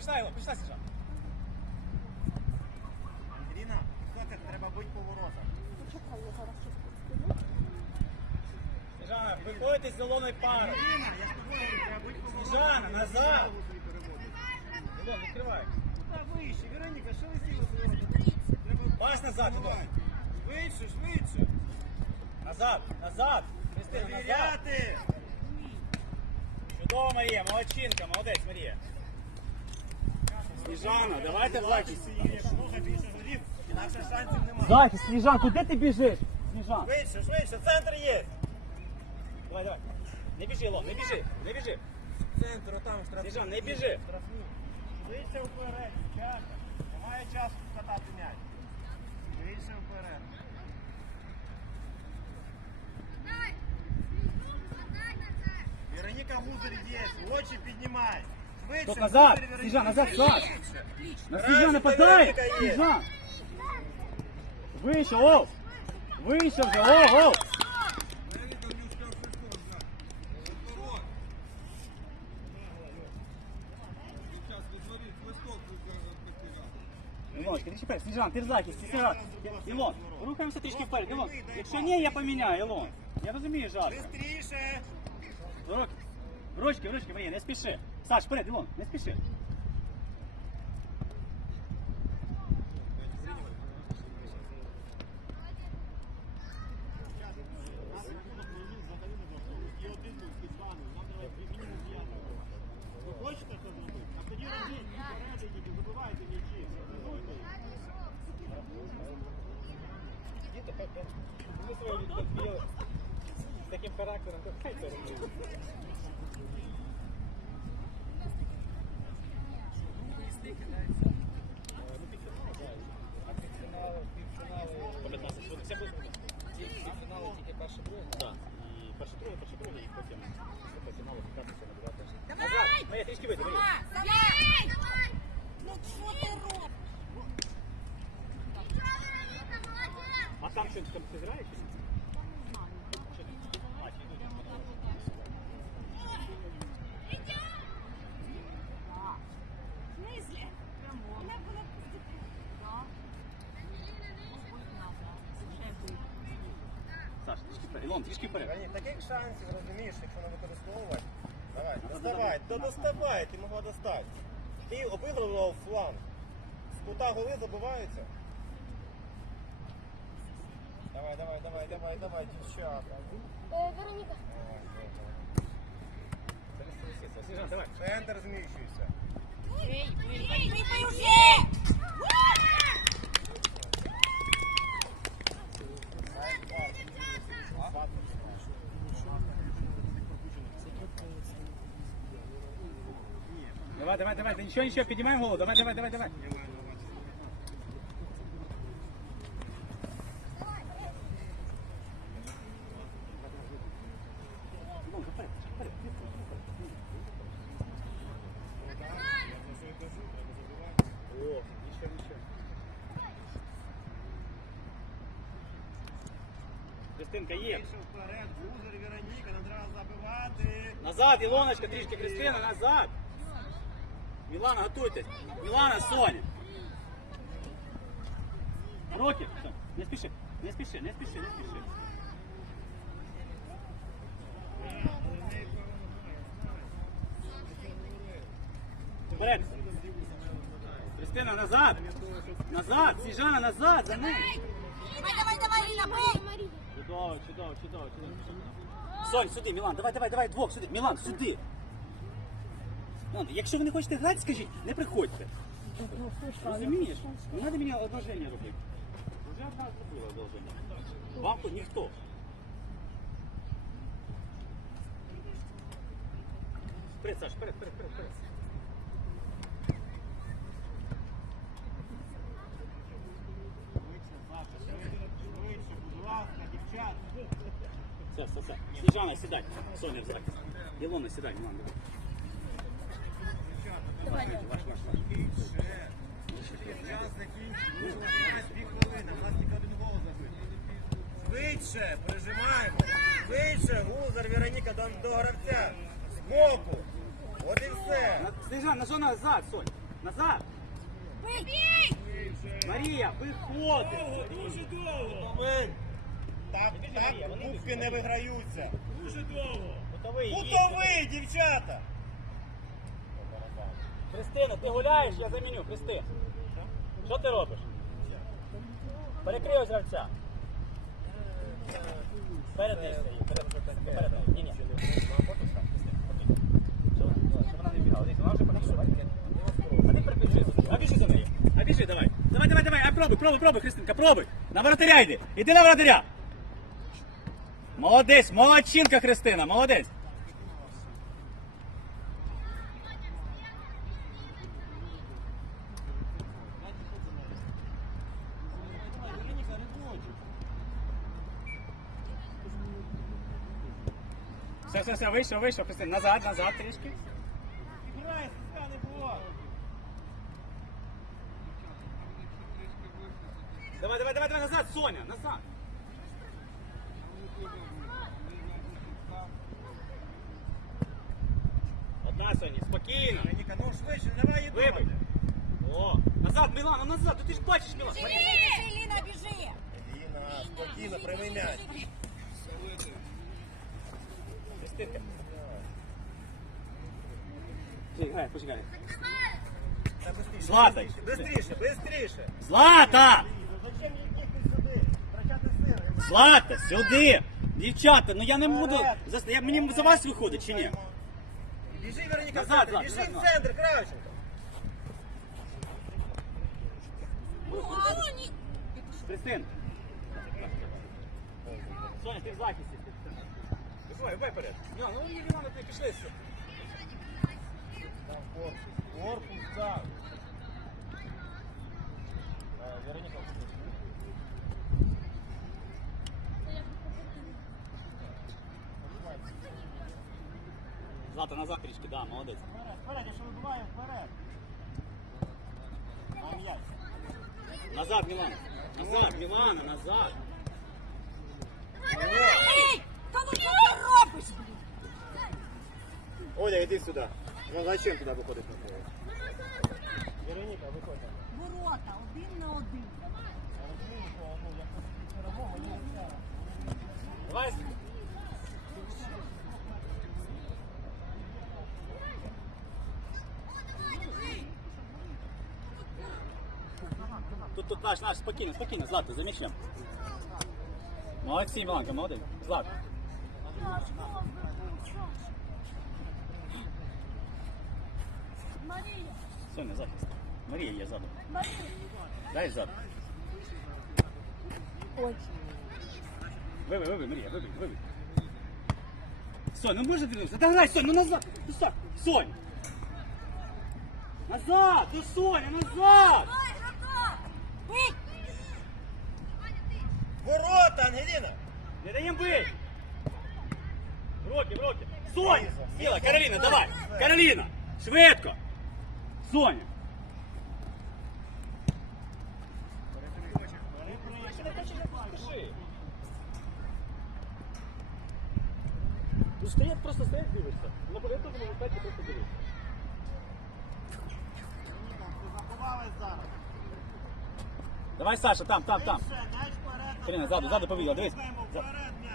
Пішла його, пішла Сержан. Ангеліна, хто це? Треба бути поворотом. Почекай, я зараз щось підскажу. Сержана, виходите з зеленої пари. Ангеліна, я з тобою говорю, треба бути поворотом. Снежана, назад. Голову свою переводити. Ілон, відкривай. Куди вище? Вероніка, що ви сіли свого? Треба Пас назад, Ілон. швидше, швидше. Назад, назад. Христина, назад. Перевіряти. Чудово, Марія, молодчинка, молодець, Марія. Сніжана, давайте в захист. Якомога більше голів, інакше шансів немає. Захист, Сніжан, куди ти біжиш? Сніжан. Швидше, швидше, центр є. Давай, давай. Не біжи, Ілон, не біжи, не біжи. Центр, отам штрафні. Сніжан, не біжи. Штрафні. Швидше вперед, дівчата. Немає часу катати м'яч. Швидше вперед. Вероніка Гузар є, очі піднімай. Швидше, Стоп, назад. Гузар, Вероніка. Сніжан, назад, Саш. На Раз, Сніжан і нападай. Вероніка є. Сніжан. Вище, о. Вище вже, о, о. Ілон, трішки вперед. Сніжан, ти в захисті. Сніжан. Ілон, рухаємося трішки вперед. Ілон, якщо ні, я поміняю, Ілон. Я розумію, жарко. Бистріше. Руки. Ручки, ручки, Марія, не спіши. Саш, вперед, Ілон, не спіши. Ви хочете це зробити? А тоді робіть, вперед ідіть, забивайте м'ячі. Діти, ми свої відбили. З таким характером, то хай. think that трішки вперед. Ілон, трішки вперед. Ні, таких шансів розумієш, якщо не використовувати. Давай, доставай, то доставай, ти могла достати. Ти обігрував фланг. З кута голи забиваються. Давай, давай, давай, давай, давай, дівчата. Вероніка. Сніжан, давай. Центр зміщується. Бий вже! Давай, давай, давай. Да ничего, ничего, поднимаем голову. Давай, давай, давай, давай. О, ничего, ничего. Христинка, є. Більше вперед, Гузер, Вероніка, не треба забивати. Назад, Ілоночка, трішки, Христина, назад. Мілана, готуйтесь. Мілана, Соня. Руки. Все, Не спіши, не спіши, не спіши, не спіши. Вперед. Христина, назад. Назад. Сніжана, назад, за ним. Давай, давай, давай, Ліна, бий! Чудово, чудово, чудово, чудово. Сонь, сюди, Мілан, давай, давай, давай, двох, сюди. Мілан, сюди. Мілан, якщо ви не хочете грати, скажіть, не приходьте. Розумієш? Не треба мені одолження робити. Вже одна зробила одолження. Вам тут ніхто. Вперед, Саш, вперед, вперед, вперед, вперед. Все, все, все. Сніжана, сідай. Соня в захист. Ілона, сідай, Мілан, Швидше, прижимаємо. Швидше, Гузар, Вероніка до, гравця. Збоку. От і все. Сніжана, на що назад, Сонь? Назад! Марія, виходи! Дуже довго. Так, так, кубки не виграються. Дуже довго. Готовий. Дівчата. Христина, ти гуляєш, я заміню. Христина. Що ти робиш? Перекрий ось гравця. Перед нею. Ні, ні. Щоб вона не бігала. Вона вже побігла. А ти переключи. А біжи за нею. А біжи, давай. Давай, давай, давай, а пробуй, пробуй, пробуй, Христинка, пробуй. На воротаря йди. Іди на воротаря. Молодець, молодчинка, Христина, молодець. Все, все, все, вийшов, вийшов, Христина. Назад, назад трішки. Грай, сука, не було. Давай, давай, давай, давай, назад, Соня, назад. Одна, Соня, спокійно. Вероніка, ну швидше, давай її Вибий. думати. О, назад, Мілана, назад, ну ти ж бачиш, Мілана. Біжи, біжи, Ліна, біжи! Ліна, спокійно, прийми м'яч. Христинка. Почекай, почекай. Та быстріше, Златай. Бистріше, бистріше. Злата! Зачем їй бігти сюди? Втрачати сили. Злата, сюди! Дівчата, ну я не буду. зас- Я, мені за вас виходить чи ні? Біжи, Вероніка, в Назад, центр, Злат, біжи назад, в назад. центр, Кравченко. Ну, ні. Христин. Соня, ти в захисті. Давай, виперед. Ні, ну ні, Мілана, ти пішли. Корпус, так. Вероніка. Злата, назад трішки, да, молодець. Вперед, вперед, якщо вибиває, вперед. На м'яч. Назад, Мілана. Назад, Мілана, назад. Ей! Та ну що ти робиш? Оля, іди сюди. Ну зачем туди виходити? Вероніка, виходь. Ворота, один на один. Давай. Тут, тут наш, наш, спокійно, спокійно, Злата, за м'ячем. Молодці, Міланка, молодець. Злата. Марія, Соня, захист. Марія є ззаду. Марія. Дай ззаду. Ой. Вибий, вибий, Марія, вибий, вибий. Сонь, ну може дивитися? Та грай, Сонь, ну назад. Ну, Сонь, Сонь. Назад, ну Соня, назад. Бий! Ворота, Ангеліна! Не даємо бить. Соня, сіла, Кароліна, давай. Кароліна, швидко. Соня. Ну стоять, просто стоять, дивишся. На порядку на випадку просто дивишся. Заховались зараз. Давай, Саша, там, там, там. Все, м'яч вперед. Каріна, ззаду, ззаду побігла, дивись. За- Вперед м'яч.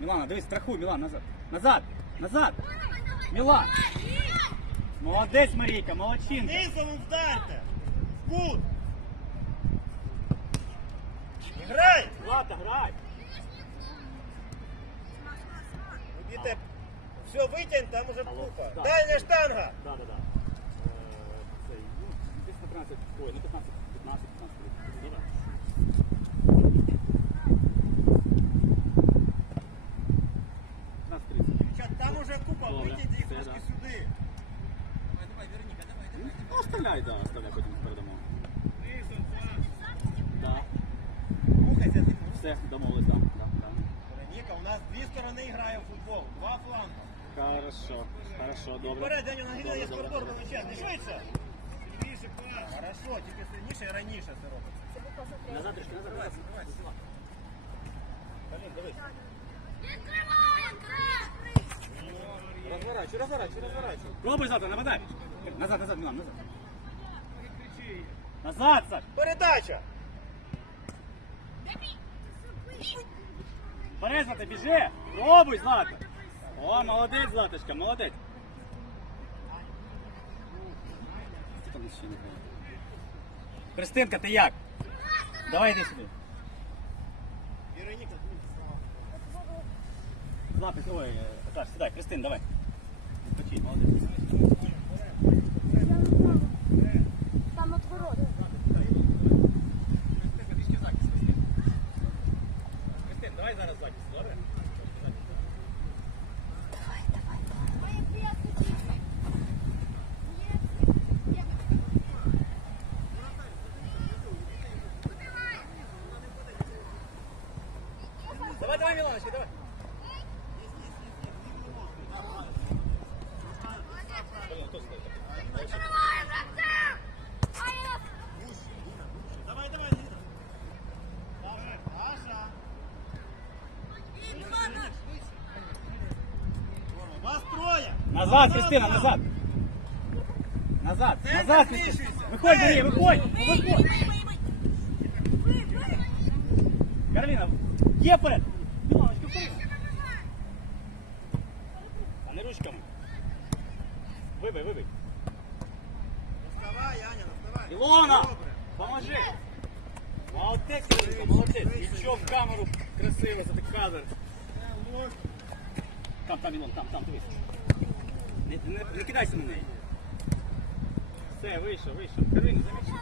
Мілана, дивись, страхуй, Мілан, назад. Назад! Назад! Міла! Молодець Марійка, молодчинка! Низом вдарте! Кут! Грай! Лата, грай! Убите. Все, витягнь, там уже плохо. Да. Дальня штанга! Да, да, да. Е, Це, ну, десь 15, ой, ну 15, 15, 15, 15, 15, 15. Оставляй, да, оставляй, потім передамо. Да, Рухайся, ти. все, домовились, да, да, да. Вероніка, у нас дві сторони грає в футбол, два фланги. Хорошо, хорошо, добре. Вперед, Даня, Ангеліна є коридор величезний. Швидше. Сильніше пас. Хорошо, тільки сильніше і раніше це робиться. Назад трішки, назад, назад. Блін, дивись. Розворачуй, розворачуй, розворачуй. Пробуй завтра, нападай. Назад, назад, Мілан, назад. Назад, Саш. Передача. Вперед, Злата, біжи. Пробуй, Злата. О, молодець, Златочка, молодець. Хто там ще не знає? Христинка, ти як? Давай йди сюди. Вероніка, Злата, ой, е, Саш, сідай, Христин, давай. Почій, молодець. Назад, Христина, назад. Назад, назад, Христина. Виходь, Марія, виходь. Ну, виходь. Кароліна, є вперед. Міланочка, вперед. А не ручками. Вибий, вибий. Вставай, Аня, вставай. Ілона, Добре. поможи. Молодець, Каролінка, молодець. Нічого в камеру красиво, за такий кадр. Там, там, Ілон, там, там, дивись. Не, не, не кидайся на неї. Все, вийшов, вийшов. Кароліна, заміч.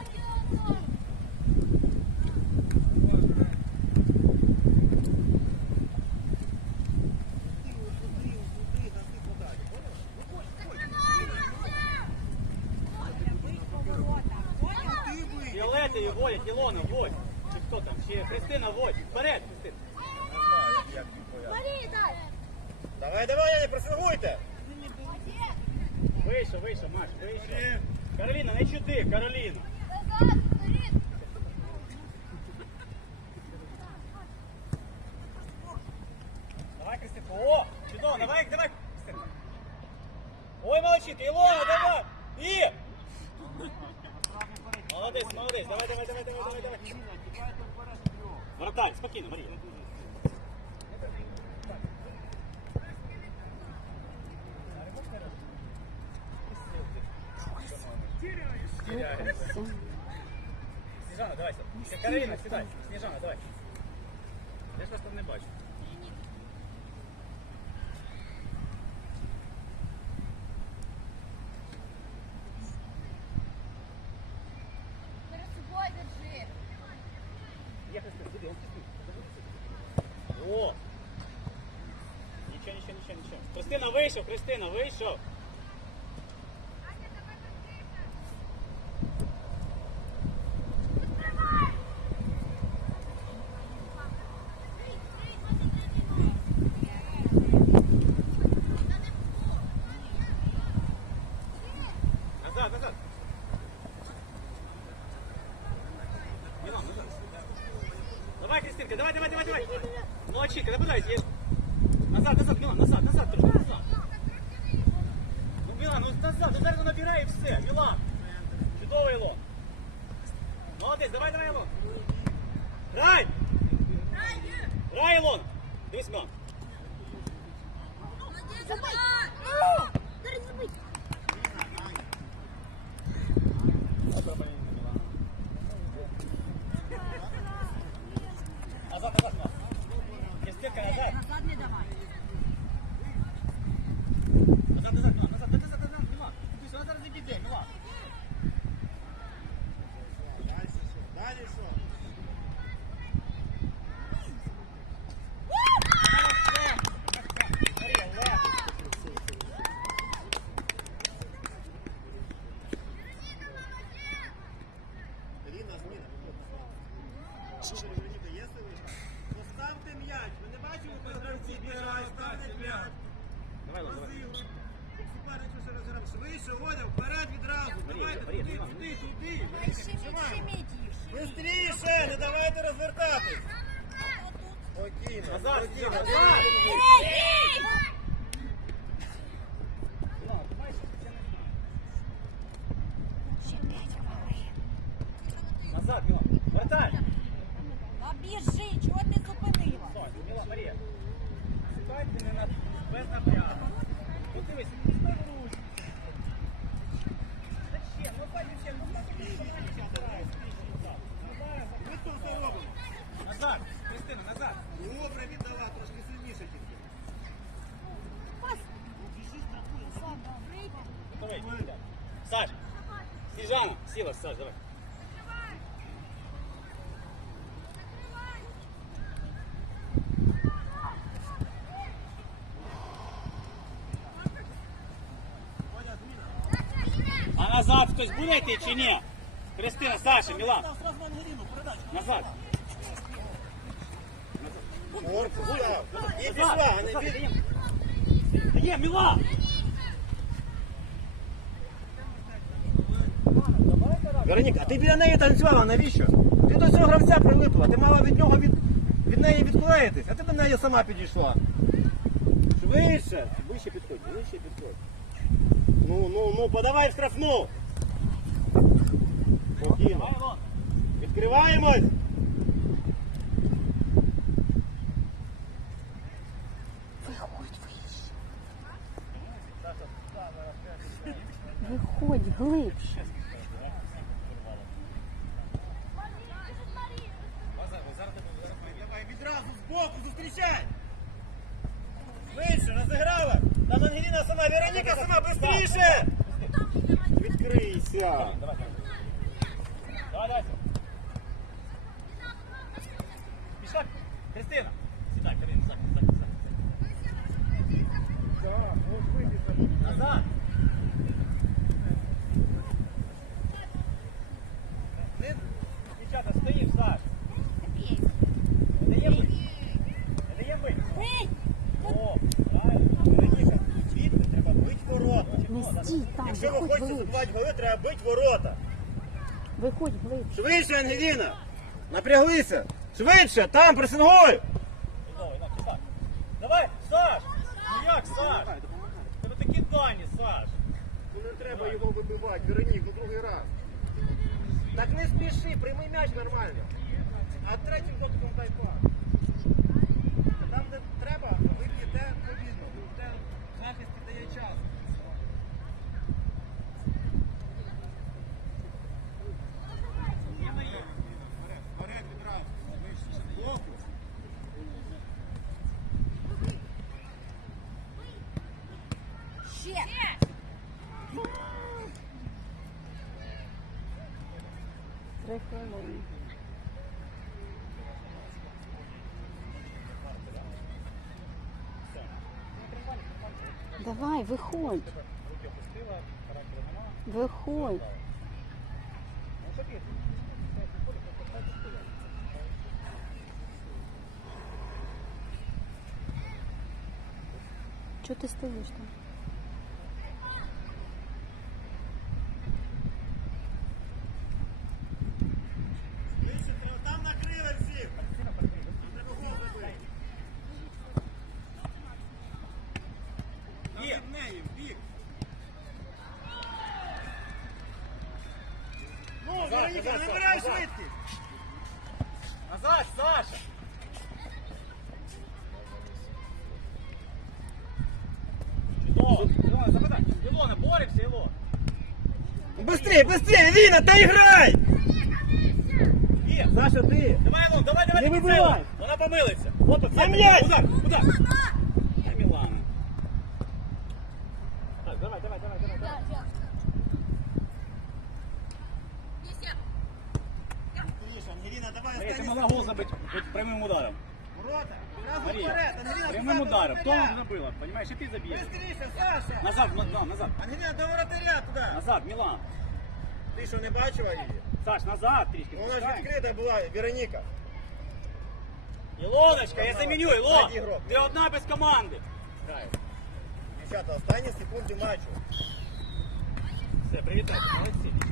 Давай, Кристинка. О, чудово, давай, давай, Кристинка. Ой, молодчинка, Ілона, давай. І. Молодець, молодець. Давай, давай, давай, давай, давай, давай. Вратарь, спокійно, Марія. Сніжана, давай. Ще Кароліна, сідай. Сніжана, давай. Я ж вас там не бачу. Є Христина, сиди, он сиди. О! Нічого, нічого, нічого, нічого. Христина вийшов, Христина вийшов. Давай, Кристинка, давай, давай, давай, давай. Молодчинка, наблюдайте. Есть. Назад, назад, Милан, назад, назад, трошки, назад. Ну, Милан, ну назад, ну зараз набирай і все. Милан. Чудово, Ілон. Молодець, давай, давай, Ілон. Грай! Грай, Ілон. Дивись, Милан. Назад, Назад, назад. Саш, Снежана, сила, Саш, давай. А назад хтось буде йти чи ні? Христина, Саша, Мілан. Назад. Горку, гуляв. І Назад, пішла, а не Вероніка, а ти біля неї танцювала, навіщо? Ти до цього гравця прилипла, ти мала від нього від, від неї відклеїтись, а ти до неї сама підійшла. Швидше, вище підходь, вище підходь. Ну, ну, ну, подавай в штрафну. Спокійно. Давай, Ілон. Відкриваємось. Виходь вище. Виходь глибше. збоку зустрічай. Швидше, розіграла. Там Ангеліна сама, Вероніка сама, швидше. Відкрийся. Давай, давай. Давай, давай. Пішла. Христина. Ворота. Виходь глибше. Швидше, Ангеліна. Напряглися. Швидше, там пресингуй. Давай. Давай, Саш! Ну як, Саш? Тебе такі дані, Саш. Ну не треба його вибивати, Веронік, ну другий раз. Так не спіши, прийми м'яч нормально. А третім дотиком дай пас. Там, де треба, ви б'єте Давай, виходь. Виходь. Чого ты стоишь там? Быстрее, быстрее, Віна, та грай! Є! Саша, ти. Давай, Ілон, давай, давай! Не до кінця, вибивай. Ілон. Вона помилиться! От тут, За м'яч! Удар, удар! Дай Мілана! Так, давай, давай, давай, давай! давай. Тише, Ангеліна, давай Марія, ти останній могла гол забити хоч прямим ударом. Ворота. Зразу Марія, вперед, Ангеліна, прямим вперед, ударом. Хто вперед. вам забила? Понимаєш, і ти заб'єш. Быстріше, Саша. Назад, на- назад. Ангеліна, до воротаря туди. Назад, Мілан. Ти що, не бачила її? Саш, назад трішки. Вона ж пускай. відкрита була, Вероніка. Ілоночка, я заміню, Ілон. Дай ігрок. Ти одна без команди. Дівчата, останні секунди матчу. Все, привітайте, молодці.